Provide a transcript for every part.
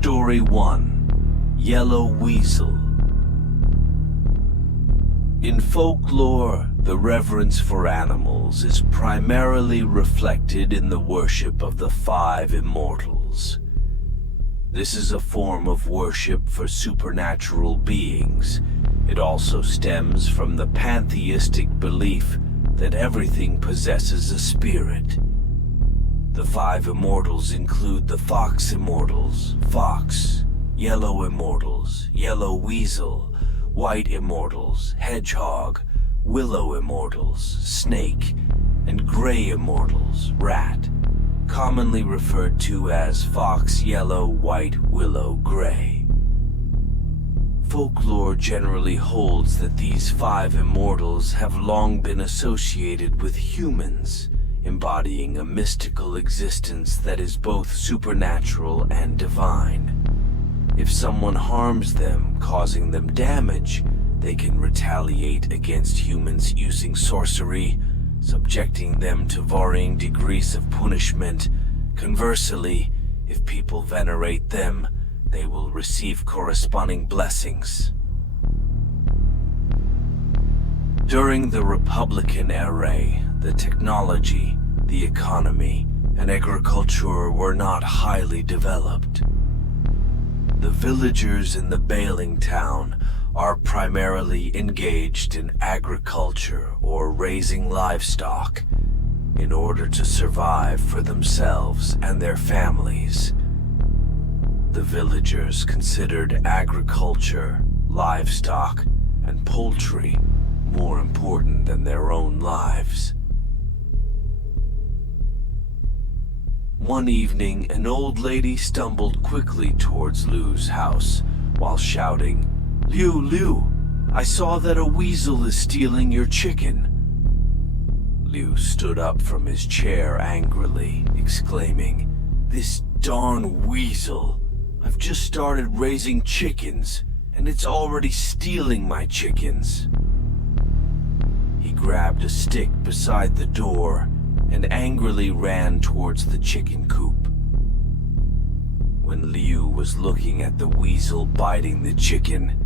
Story 1: Yellow Weasel. In folklore, the reverence for animals is primarily reflected in the worship of the five immortals. This is a form of worship for supernatural beings. It also stems from the pantheistic belief that everything possesses a spirit. The five immortals include the fox immortals, fox, yellow immortals, yellow weasel, white immortals, hedgehog, willow immortals, snake, and gray immortals, rat, commonly referred to as fox, yellow, white, willow, gray. Folklore generally holds that these five immortals have long been associated with humans, embodying a mystical existence that is both supernatural and divine. If someone harms them, causing them damage, they can retaliate against humans using sorcery, subjecting them to varying degrees of punishment. Conversely, if people venerate them, they will receive corresponding blessings. During the Republican era, the technology, the economy, and agriculture were not highly developed. The villagers in the Bailing town are primarily engaged in agriculture or raising livestock in order to survive for themselves and their families. The villagers considered agriculture, livestock, and poultry more important than their own lives. One evening, an old lady stumbled quickly towards Liu's house while shouting, "Liu, Liu, I saw that a weasel is stealing your chicken." Liu stood up from his chair angrily, exclaiming, "This darn weasel! I've just started raising chickens, and it's already stealing my chickens." He grabbed a stick beside the door and angrily ran towards the chicken coop. When Liu was looking at the weasel biting the chicken,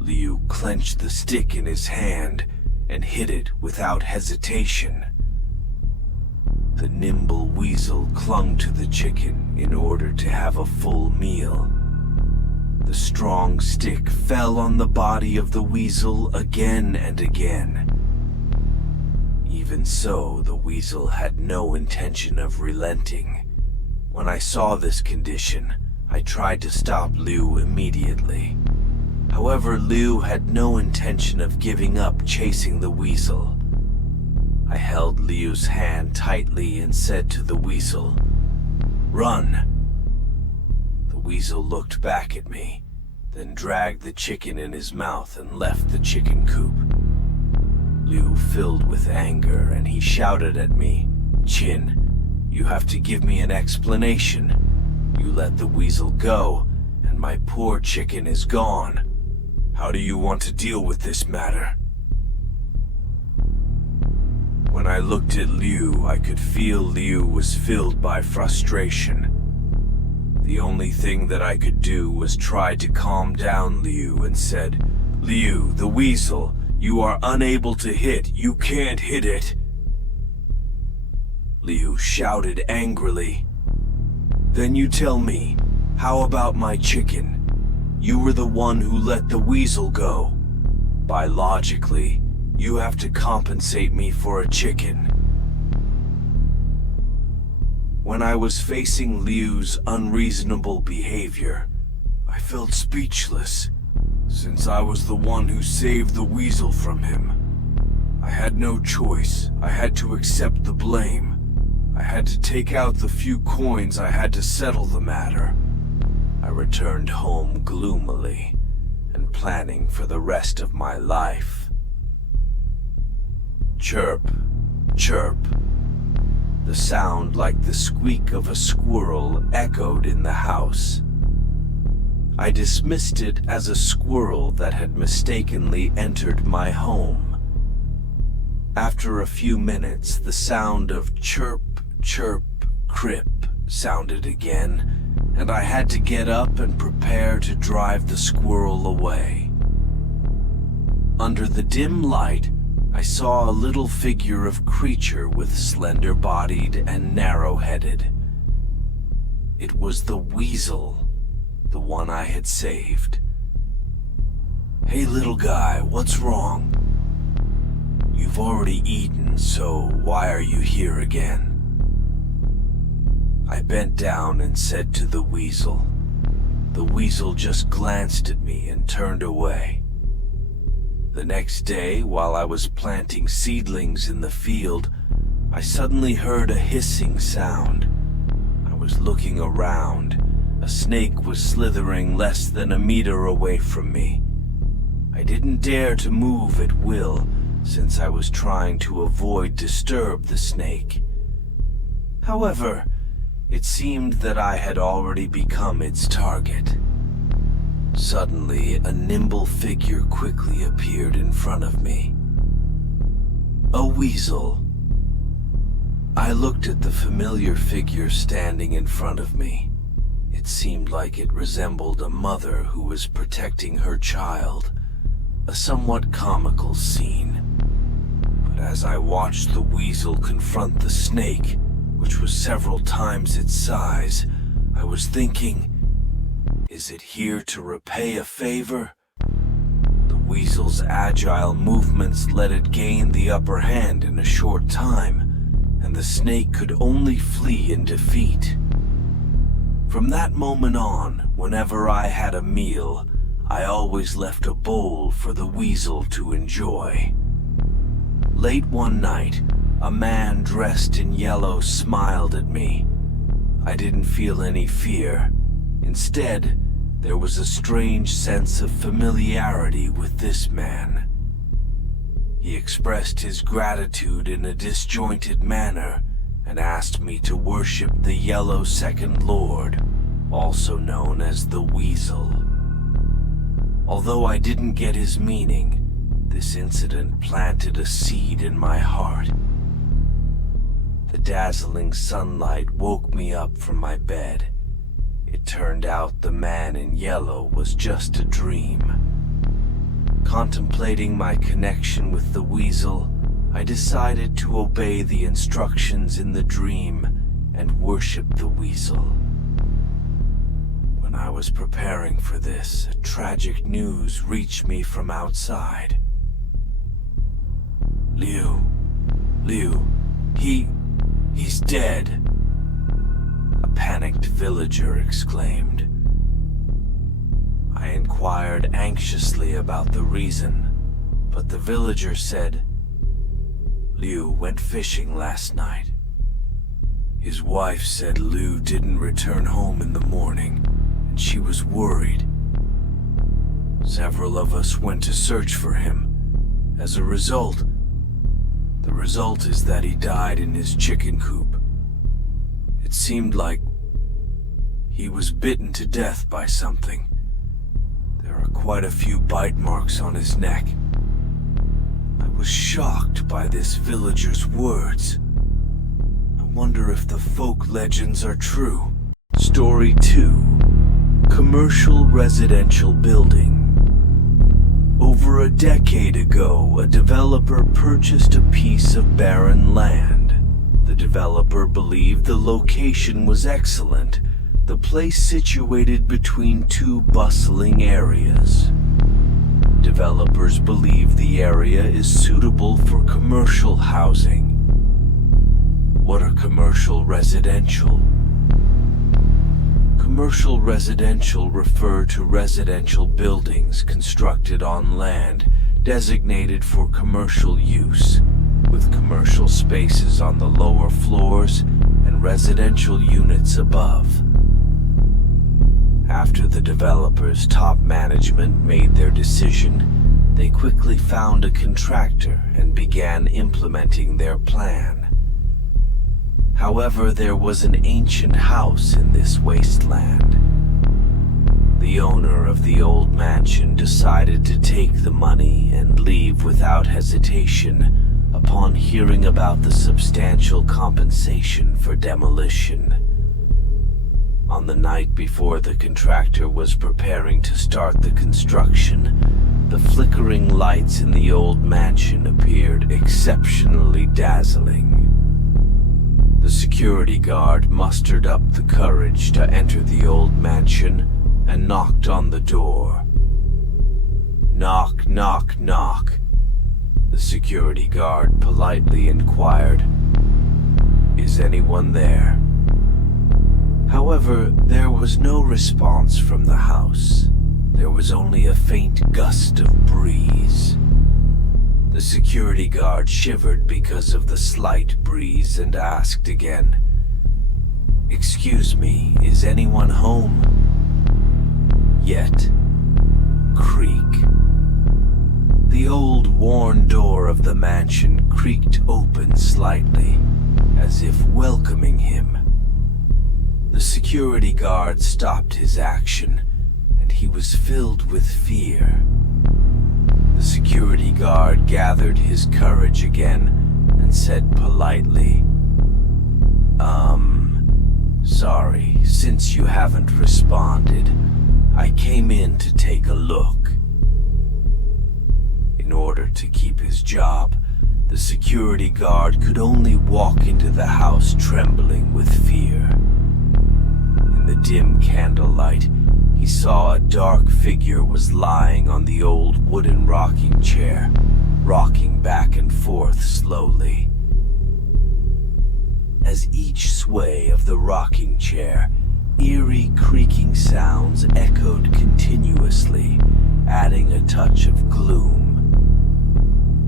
Liu clenched the stick in his hand and hit it without hesitation. The nimble weasel clung to the chicken in order to have a full meal. The strong stick fell on the body of the weasel again and again. Even so, the weasel had no intention of relenting. When I saw this condition, I tried to stop Liu immediately. However, Liu had no intention of giving up chasing the weasel. I held Liu's hand tightly and said to the weasel, "Run." The weasel looked back at me, then dragged the chicken in his mouth and left the chicken coop. Liu filled with anger, and he shouted at me, "Chin, you have to give me an explanation. You let the weasel go, and my poor chicken is gone. How do you want to deal with this matter?" When I looked at Liu, I could feel Liu was filled by frustration. The only thing that I could do was try to calm down Liu and said, "Liu, the weasel, you are unable to hit. You can't hit it." Liu shouted angrily, "Then you tell me, how about my chicken? You were the one who let the weasel go. Biologically, you have to compensate me for a chicken." When I was facing Liu's unreasonable behavior, I felt speechless, since I was the one who saved the weasel from him. I had no choice. I had to accept the blame. I had to take out the few coins I had to settle the matter. I returned home gloomily and planning for the rest of my life. Chirp, chirp. The sound like the squeak of a squirrel echoed in the house. I dismissed it as a squirrel that had mistakenly entered my home. After a few minutes, the sound of chirp, chirp, crip sounded again, and I had to get up and prepare to drive the squirrel away. Under the dim light, I saw a little figure of creature with slender-bodied and narrow-headed. It was the weasel, the one I had saved. "Hey, little guy, what's wrong? You've already eaten, so why are you here again?" I bent down and said to the weasel. The weasel just glanced at me and turned away. The next day, while I was planting seedlings in the field, I suddenly heard a hissing sound. I was looking around. A snake was slithering less than a meter away from me. I didn't dare to move at will, since I was trying to avoid disturb the snake. However, it seemed that I had already become its target. Suddenly, a nimble figure quickly appeared in front of me. A weasel. I looked at the familiar figure standing in front of me. It seemed like it resembled a mother who was protecting her child, a somewhat comical scene. But as I watched the weasel confront the snake, which was several times its size, I was thinking, is it here to repay a favor? The weasel's agile movements let it gain the upper hand in a short time, and the snake could only flee in defeat. From that moment on, whenever I had a meal, I always left a bowl for the weasel to enjoy. Late one night, a man dressed in yellow smiled at me. I didn't feel any fear. Instead, there was a strange sense of familiarity with this man. He expressed his gratitude in a disjointed manner and asked me to worship the Yellow Second Lord, also known as the Weasel. Although I didn't get his meaning, this incident planted a seed in my heart. The dazzling sunlight woke me up from my bed. It turned out the man in yellow was just a dream. Contemplating my connection with the weasel, I decided to obey the instructions in the dream and worship the weasel. When I was preparing for this, tragic news reached me from outside. Liu, he's dead," a panicked villager exclaimed. I inquired anxiously about the reason, but the villager said, "Liu went fishing last night. His wife said Liu didn't return home in the morning, and she was worried. Several of us went to search for him. As a result, the result is that he died in his chicken coop. It seemed like he was bitten to death by something. There are quite a few bite marks on his neck." I was shocked by this villager's words. I wonder if the folk legends are true. Story 2. Commercial residential building. Over a decade ago, a developer purchased a piece of barren land. The developer believed the location was excellent, the place situated between two bustling areas. Developers believe the area is suitable for commercial housing. What are commercial residential? Commercial residential refer to residential buildings constructed on land designated for commercial use, with commercial spaces on the lower floors and residential units above. After the developer's top management made their decision, they quickly found a contractor and began implementing their plan. However, there was an ancient house in this wasteland. The owner of the old mansion decided to take the money and leave without hesitation upon hearing about the substantial compensation for demolition. On the night before the contractor was preparing to start the construction, the flickering lights in the old mansion appeared exceptionally dazzling. The security guard mustered up the courage to enter the old mansion and knocked on the door. Knock, knock, knock. The security guard politely inquired, "Is anyone there?" However, there was no response from the house. There was only a faint gust of breeze. The security guard shivered because of the slight breeze and asked again, "Excuse me, is anyone home?" Yet, creak. The old worn door of the mansion creaked open slightly, as if welcoming him. The security guard stopped his action, and he was filled with fear. The security guard gathered his courage again and said politely, Sorry, since you haven't responded, I came in to take a look." In order to keep his job, the security guard could only walk into the house trembling with fear. In the dim candlelight, he saw a dark figure was lying on the old wooden rocking chair, rocking back and forth slowly. As each sway of the rocking chair, eerie creaking sounds echoed continuously, adding a touch of gloom.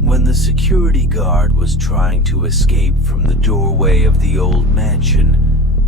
When the security guard was trying to escape from the doorway of the old mansion,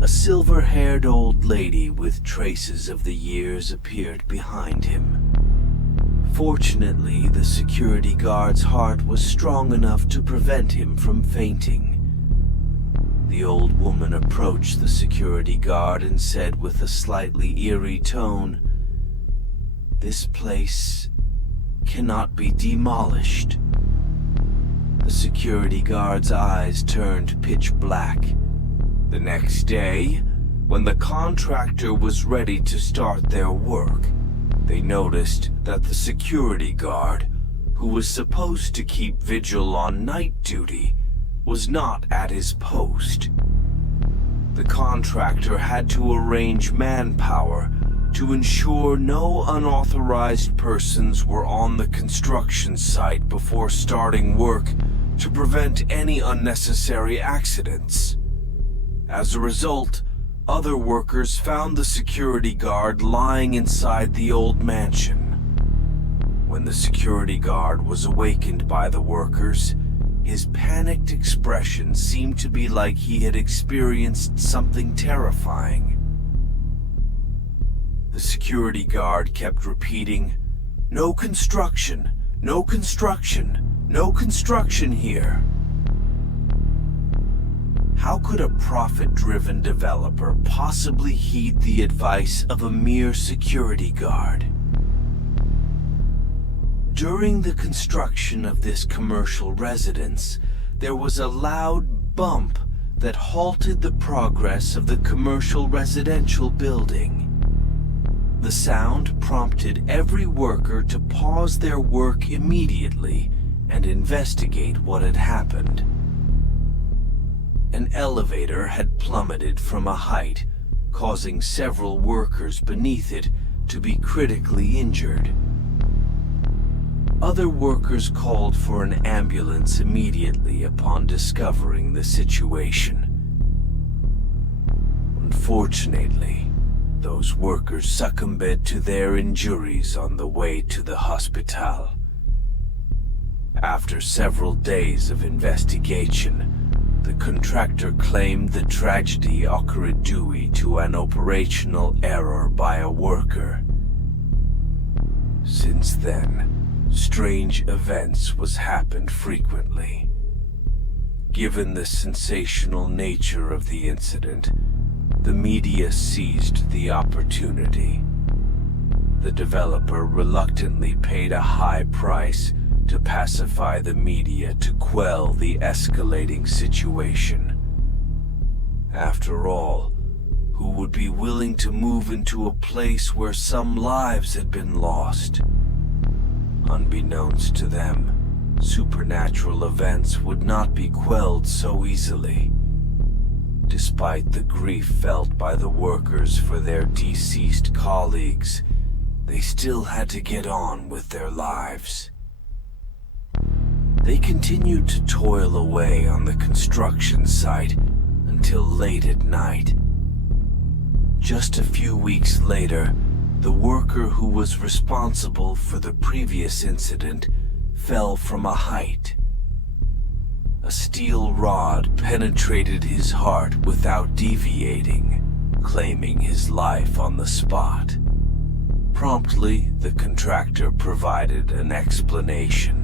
a silver-haired old lady with traces of the years appeared behind him. Fortunately, the security guard's heart was strong enough to prevent him from fainting. The old woman approached the security guard and said with a slightly eerie tone, "This place cannot be demolished." The security guard's eyes turned pitch black. The next day, when the contractor was ready to start their work, they noticed that the security guard, who was supposed to keep vigil on night duty, was not at his post. The contractor had to arrange manpower to ensure no unauthorized persons were on the construction site before starting work to prevent any unnecessary accidents. As a result, other workers found the security guard lying inside the old mansion. When the security guard was awakened by the workers, his panicked expression seemed to be like he had experienced something terrifying. The security guard kept repeating, "No construction, no construction, no construction here." How could a profit-driven developer possibly heed the advice of a mere security guard? During the construction of this commercial residence, there was a loud bump that halted the progress of the commercial residential building. The sound prompted every worker to pause their work immediately and investigate what had happened. An elevator had plummeted from a height, causing several workers beneath it to be critically injured. Other workers called for an ambulance immediately upon discovering the situation. Unfortunately, those workers succumbed to their injuries on the way to the hospital. After several days of investigation, the contractor claimed the tragedy occurred due to an operational error by a worker. Since then, strange events was happened frequently. Given the sensational nature of the incident, the media seized the opportunity. The developer reluctantly paid a high price to pacify the media to quell the escalating situation. After all, who would be willing to move into a place where some lives had been lost. Unbeknownst to them, supernatural events would not be quelled so easily. Despite the grief felt by the workers for their deceased colleagues, they still had to get on with their lives. They continued to toil away on the construction site until late at night. Just a few weeks later, the worker who was responsible for the previous incident fell from a height. A steel rod penetrated his heart without deviating, claiming his life on the spot. Promptly, the contractor provided an explanation.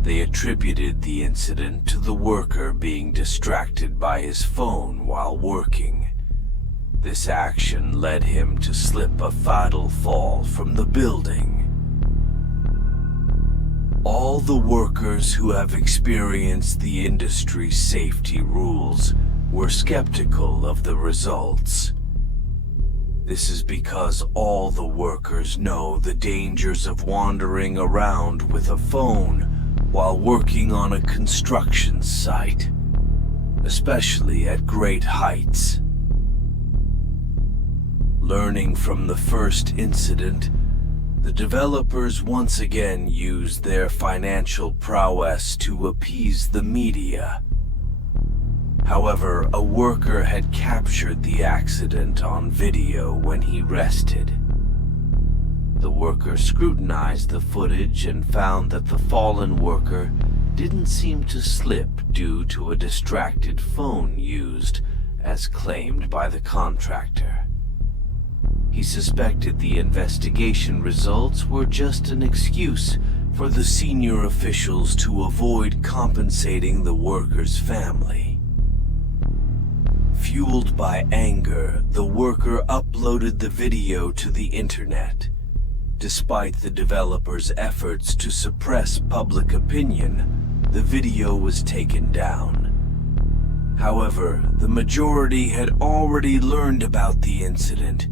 They attributed the incident to the worker being distracted by his phone while working. This action led him to slip a fatal fall from the building. All the workers who have experienced the industry's safety rules were skeptical of the results. This is because all the workers know the dangers of wandering around with a phone while working on a construction site, especially at great heights. Learning from the first incident, the developers once again used their financial prowess to appease the media. However, a worker had captured the accident on video when he rested. The worker scrutinized the footage and found that the fallen worker didn't seem to slip due to a distracted phone used, as claimed by the contractor. He suspected the investigation results were just an excuse for the senior officials to avoid compensating the worker's family. Fueled by anger, the worker uploaded the video to the internet. Despite the developer's efforts to suppress public opinion, the video was taken down. However, the majority had already learned about the incident,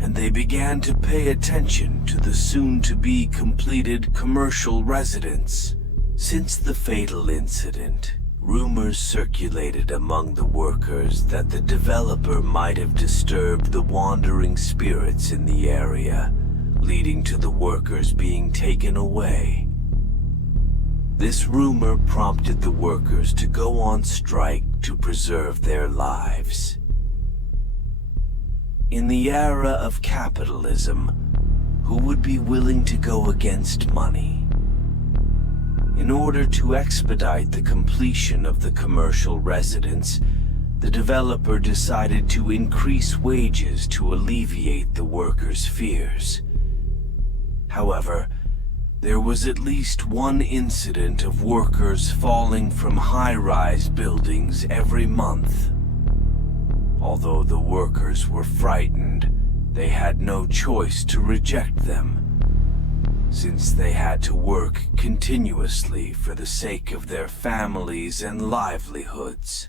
and they began to pay attention to the soon-to-be completed commercial residence. Since the fatal incident, rumors circulated among the workers that the developer might have disturbed the wandering spirits in the area, leading to the workers being taken away. This rumor prompted the workers to go on strike to preserve their lives. In the era of capitalism, who would be willing to go against money? In order to expedite the completion of the commercial residence, the developer decided to increase wages to alleviate the workers' fears. However, there was at least one incident of workers falling from high-rise buildings every month. Although the workers were frightened, they had no choice to reject them, since they had to work continuously for the sake of their families and livelihoods.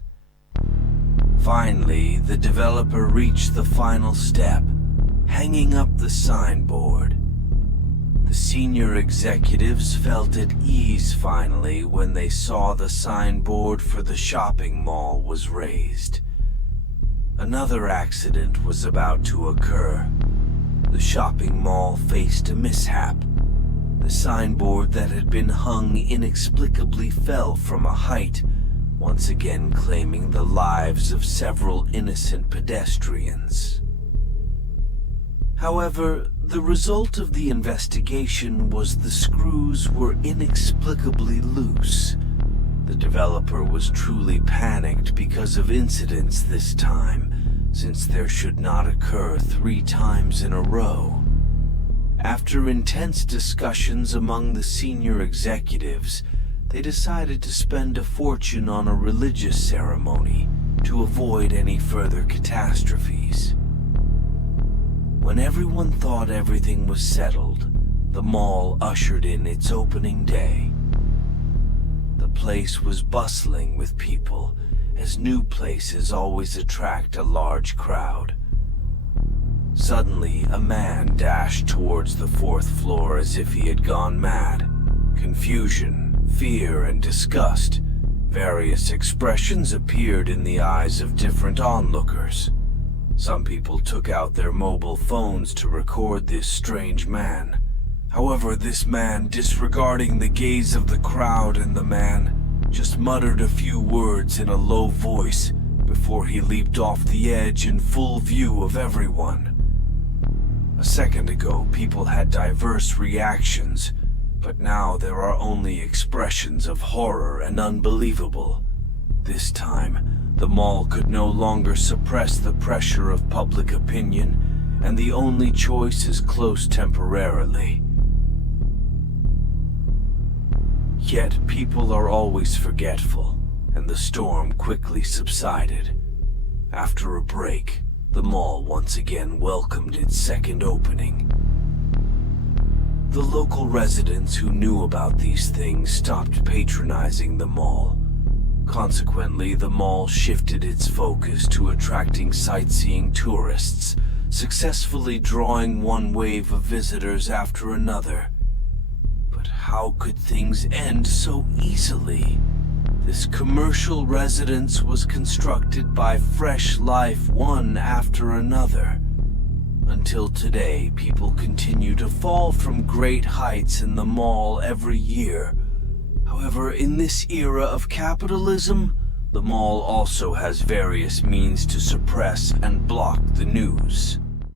Finally, the developer reached the final step, hanging up the signboard. The senior executives felt at ease finally when they saw the signboard for the shopping mall was raised. Another accident was about to occur. The shopping mall faced a mishap. The signboard that had been hung inexplicably fell from a height, once again claiming the lives of several innocent pedestrians. However, the result of the investigation was the screws were inexplicably loose. The developer was truly panicked because of incidents this time, since there should not occur 3 times in a row. After intense discussions among the senior executives, they decided to spend a fortune on a religious ceremony to avoid any further catastrophes. When everyone thought everything was settled, the mall ushered in its opening day. The place was bustling with people, as new places always attract a large crowd. Suddenly, a man dashed towards the fourth floor as if he had gone mad. Confusion, fear, and disgust. Various expressions appeared in the eyes of different onlookers. Some people took out their mobile phones to record this strange man. However, this man, disregarding the gaze of the crowd and the man, just muttered a few words in a low voice before he leaped off the edge in full view of everyone. A second ago, people had diverse reactions, but now there are only expressions of horror and unbelievable. This time, the mall could no longer suppress the pressure of public opinion, and the only choice is close temporarily. Yet people are always forgetful, and the storm quickly subsided. After a break, the mall once again welcomed its second opening. The local residents who knew about these things stopped patronizing the mall. Consequently, the mall shifted its focus to attracting sightseeing tourists, successfully drawing one wave of visitors after another. But how could things end so easily? This commercial residence was constructed by fresh life one after another. Until today, people continue to fall from great heights in the mall every year. However, in this era of capitalism, the mall also has various means to suppress and block the news.